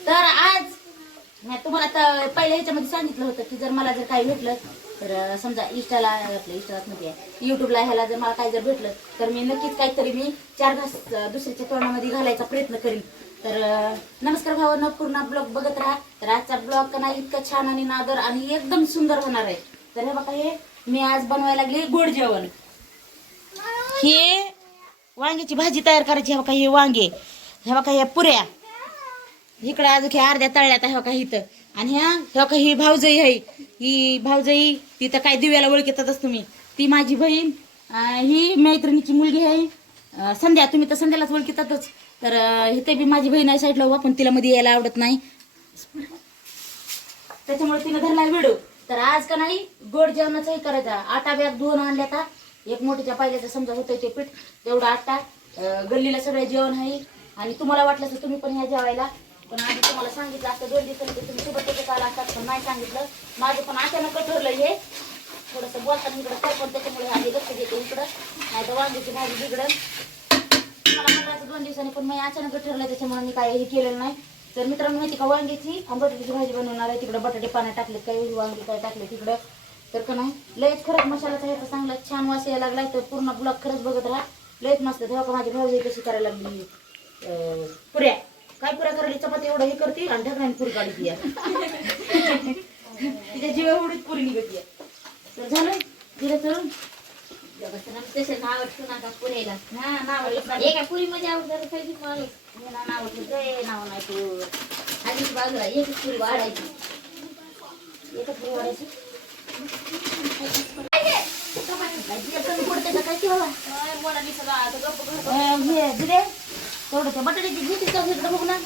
तर आज नाही तुम्हाला तर पहिल्या ह्याच्यामध्ये सांगितलं होतं की जर मला जर काही भेटलं तर समजा इंस्टाला आपलं इंस्टालाच म्हणजे युट्यूबला ह्याला जर मला काही जर भेटलं तर मी नक्कीच काहीतरी मी चार घास दुसऱ्याच्या तोंडामध्ये घालायचा प्रयत्न करीन. तर नमस्कार भावांनो पूर्ण ब्लॉग बघत राहा. तर आजचा ब्लॉग ना इतका छान आणि नादर आणि एकदम सुंदर होणार आहे. तर हे बघा हे मी आज बनवायला लागले गोड जेवण. हे वांग्याची भाजी तयार करायची हे बघा हे वांगे हे बघा ह्या पुऱ्या. इकडे अजून ह्या अर्ध्या तळल्यात आहे हो का इथं. आणि ह्या ह्या का ही भावजई आहे. ही भावजई ती तर काय दिव्याला ओळखतातच तुम्ही. ती माझी बहीण ही मैत्रिणीची मुलगी आहे. संध्या तुम्ही तर संध्यालाच ओळखतातच तर इथे बी माझी बहीण आहे साईडला उभा पण तिला मध्ये यायला आवडत नाही. त्याच्यामुळे तिने धरला व्हिडिओ. तर आज का नाही गोड जेवणाचं हे करायचं. आटा बॅग दोन आणल्या आता एक मोठीच्या पाहिल्याचं समजा होतं ते पीठ. तेवढा आटा. गल्लीला सगळं जेवण आहे. आणि तुम्हाला वाटलं तर तुम्ही पण ह्या जेवायला. पण आधी तुम्हाला सांगितलं असतं दोन दिवसांनी तुम्ही सोबत त्याच्यात आला असतात पण नाही सांगितलं. माझं पण अचानक ठरलं हे. थोडंसं बोलताना इकडं पण त्याच्यामुळे आधी लक्ष देते इकडं. नाही तर वांग्याची भाजी बिघडल. मला म्हणायचं दोन दिवसांनी पण मी अचानक ठरलं त्याच्यामुळे मी काय हे केलेलं नाही. तर मित्रांनो माहिती का वांग्याची? आणि बटाट्याची भाजी बनवणार आहे. तिकडं बटाटे पाण्यात टाकलेत काही वांगी काय टाकले तिकडं. तर का नाही? लयच खरंच मसाल्याचा ह्याचा चांगला छान वास यायला लागलाय. तर पूर्ण ब्लॉग खरंच बघत राहा. लयच मस्त तेव्हा का माझी भाजी कशी करायला लागली पुऱ्या. काय पुऱ्या करायला? चपाती एवढं हे करते आणि ढकण्याने पुरी काढते तिच्या जीवा एवढीच पुरी निघते तर झालं तिला चलून तसं नाव नका पुण्याला हा नाव एका पुरीमध्ये आवडतं खायची मला नाव ते नाव नाही तू. आधीच बाजूला एक पुरी वाढायची. एकच पुरी वाढायची. पडते का काय की बाबा अं, हे थोडं त्या बटाट्याची घेते का इकडं बघू ना.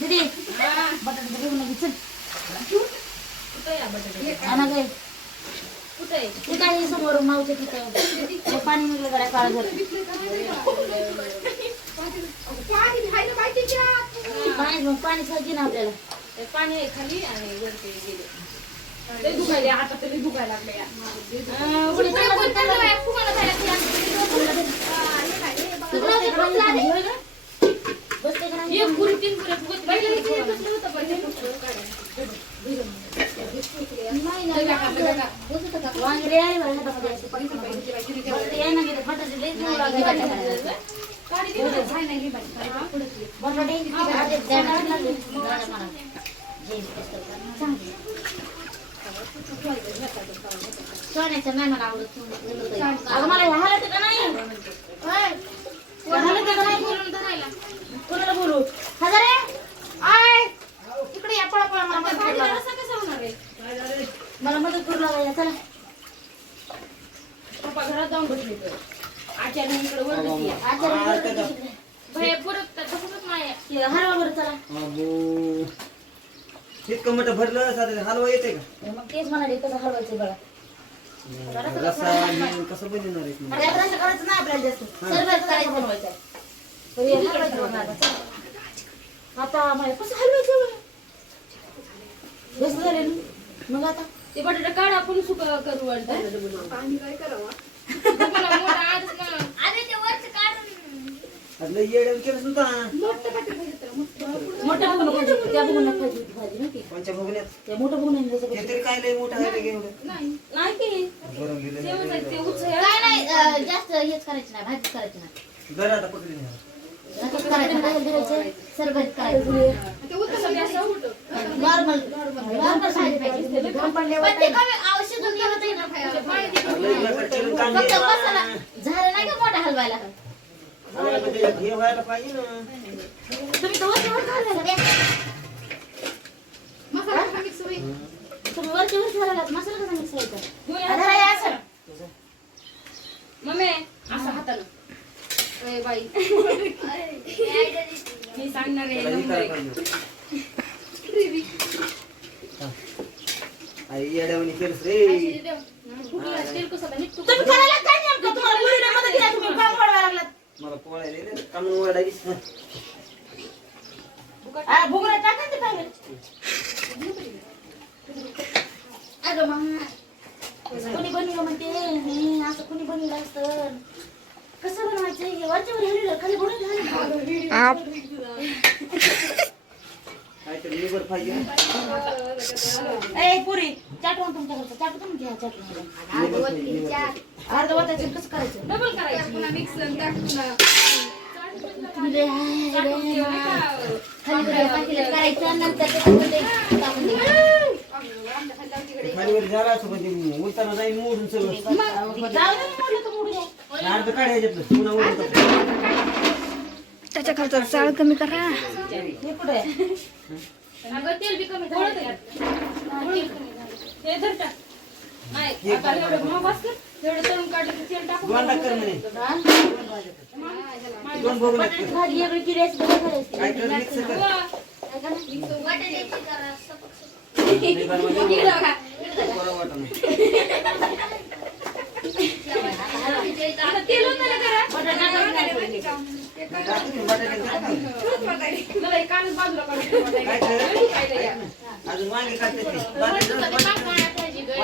दिदी बटाट्याचं घेऊ ना चल आणा गे. ते काय समोर मावच्या तिथं ते पाणी निघलं जरा काळा झालं. पाणी पाणी पाहिजे ना आपल्याला. पाणी आहे खाली आणि वरती गेले. दुखायले आता तरी दुखायला लागले सोन्याचं नाही मला आवडत अगं मला नाही होय? हे हालत का नाही बोलून धरायला. कोणाला बोलू हजारे आय इकडे या पळा पळा मला मदत करू भाजीला लागा. रस्सा कसा होणार आहे? लागायला चला पप्पा घरात जाऊन बसले तर. आचार्य इकडे वर बसली आहे. आचार्य बाहेर पुरत तर तसंच नाही आहे. हरवा बरं चला इतकं मोठं भरलं साधं हलवा येते का मग तेच म्हणाले कसं हलवायचं बघा रस्सा आणि कसं बनवणार आहे तुम्ही? अरे आता असं करायचं नाही आपल्याला जास्त सरबत करायचं बनवायचं आहे. तर हे हलवायचं बघा आता. चला. आता मला कसं हलवायचं बघा. जास्त झाले ना मग आता ते बटाटा काढ आपण सुक करू वाटतं. ना. केलंस ना ता. मोठं बघून भाजी त्या बघून खायची होती भाजी ना ती कोणच्या बघण्यात? त्या मोठं बघून ते तरी काय लय मोठं आहे ते एवढं नाही. नाही की. बरं लिहिलं तेव्हाच आहे, ते उच आहे. काय नाही अं, जास्त हेच करायचं नाही भाजीच करायची नाही. बरं आता पकडली नाही. असंच करायचं सरबत करायचं. ते उच असं जास्त होतं. नॉर्मल. झालं नाही का मोठा हलवायला हे व्हायला पाहिजे ना तुम्ही घालायला. मसाला कसा mix होईल? तुम्ही वरच्या वर घालायलात. मसाला कसा मिक्स व्हायचा असं. मम्मी असं हातानं बाई मी सांगणार आहे त्याला हे नंबर करायला एक. पाहिजे हा. आई येड्यावानी केलंस रे. तुम्ही करायला काय नेमकं? तुम्हाला मुलीला मदत केली, तुम्ही काम वाढवायला लागलात. मला पोळायला येईल कामून वाढायची आ, भुंगरं टाका ते काय अगं मग कोणी बनवलं म्हणते? हे असं कोणी बनवलं असतं? कसं बनवायचं? हे वरच्या वर खाली बुडून झालं. काय लिव्हर पाहिजे ए पुरी. चाटवून तुमच्याकडचं चाटवून घ्या चाटवून लिव्हर पाहिजे लिव्हर अर्ध वाटायचं कसं करायचं? डबल करायची. पुन्हा पातेल्यात करायचं नंतर खालीवर झाला असं म्हणजे उलताना जाईल मोडून सगळं. अर्ध काढायचं पुन्हा त्याच्या खालचा जाळ कमी करा. हे कुठे तेल बी कमी. हे धर टाक. नाही, आता एवढं महाग असतं, एवढं तळून काढलं की तेल टाकून दोन टाक कर म्हणे? दोन बघून बटाट्याची भाजी वेगळी केली असती. काय कर मिक्स कर नाही? बरं बरं. आता तेल नाही. मला कानच बाजूला काढून ठेव काय. कर? अजून वांगे काढते ते. बटाट्याचं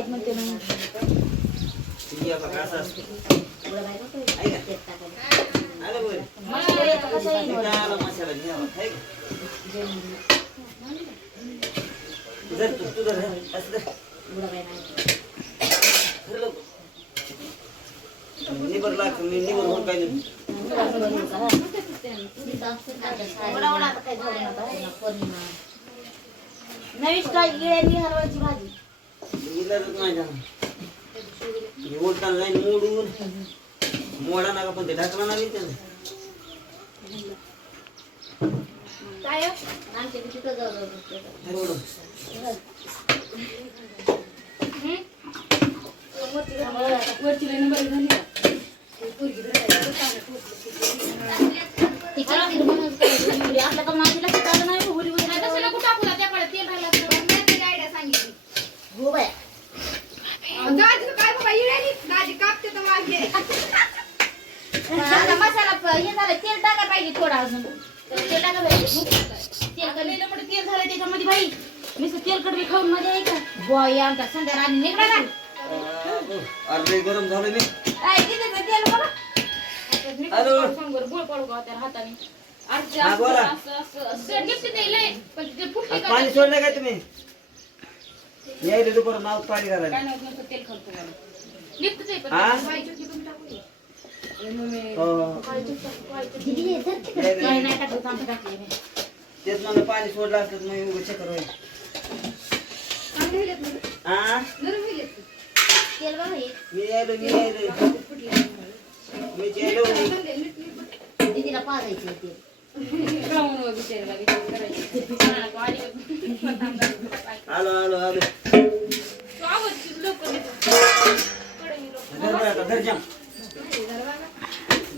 धर म्हणते निबर लागतं मी निबर होऊन काय नाही वडा काय भाजी. इलाजच नाही झाला हे ओढताना जाईन मोडून मोडा नका पण ते ढाकला नाही त्यानं काय हो? आमच्या तिथं जाऊ जाऊ जाऊ. धर ओढून. वरची लाईन बरी झाली का? ती काय तिला म्हणून करायची. मुली आपल्या का माझीला शिकायला नाही हो, मुली वगैरे नाही, तसं नको टाकू ना, त्याकडे तेल राहिलं असतं. आयडिया सांगितली हो बाया. दाजीचं काय बाबा इळ्यानी दाजी कापते तर मागे आता मसाला प- हे झालं तेल टाका पाहिजे थोडा अजून. तेल टाका तेल कमी. मोठे तेल झालं त्याच्यामध्ये बाई. नुसतं तेल कडवी खाऊन मध्ये आहे का बॉय आमचा संध्या राणी निघला ना अर्धे गरम झालं काय तेल बघा. हॅलो. पडू का त्याला हाताने? अर्धे हा, असं- बोला. असं- असं- असं. निघते ते लय. पण ते फुटली आज का पाणी सोडलं काय तुम्ही? यायला दुपार नाव पाणी काय घालायला तेल पण. हा? पण तेच मला पाणी सोडलं असलं मग उगाच चक्कर होईल. मी यायलो मी यायलो मी यायलो दीदीला पाजायचं हे तेल खाऊन व बिचारीला बिचारी करायची. कोणाला तो आली? आलो आलो. धर धर जाम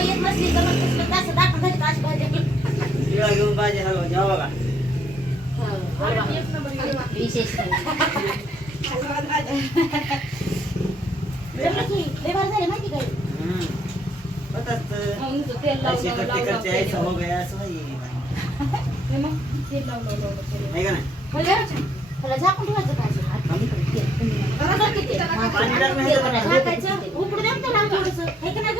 भाजी येत नसली तर मग झाली का अशी भाजी शिळा घेऊन हलवा बघा विशेष जमलं की झाले माहिती काय झाकून ठेवायचं का द्या ना थोडस हे का नाही.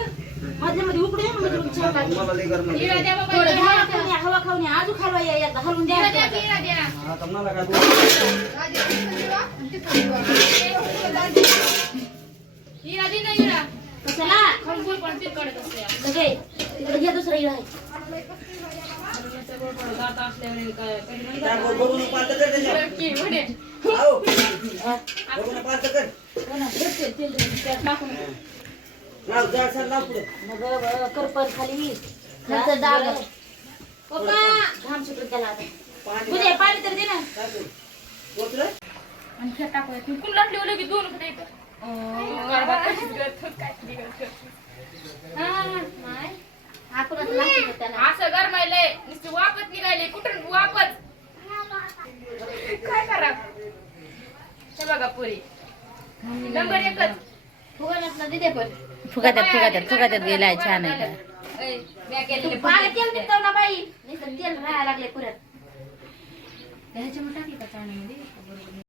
गं? मधल्या मध्ये उकडू द्या ना म्हणजे मग छान लागतं. मला लय गरम आहे. इळा द्या बाबा, थोडं इळा हवा द्या. खाऊन या, हवा खाऊन या. अजून हलवा या एकदा हलवून द्या इळा द्या की, इळा द्या. आता मला काय मग अं, करपर खाली नंतर डाळ पप्पा! घाम सुटून त्याला आता. पाणी उद्या पाणी तर दे ना? आणि खेळ टाकूया. तू कुण लाटली ओले की दोन होते इथं. हा, नाही. आपण आता लागतो त्याला असं गरमायलंय. नुसती वापत निघाली. कुठून वापत काय करा? हे बघा पुरी. नंबर एकच. फुगाण्यात दिदे पण फुगात्यात फुगात्यात फुगात्यात गेलाय छान आहे. तेल राहायला लागले पुऱ्यात टाकली का.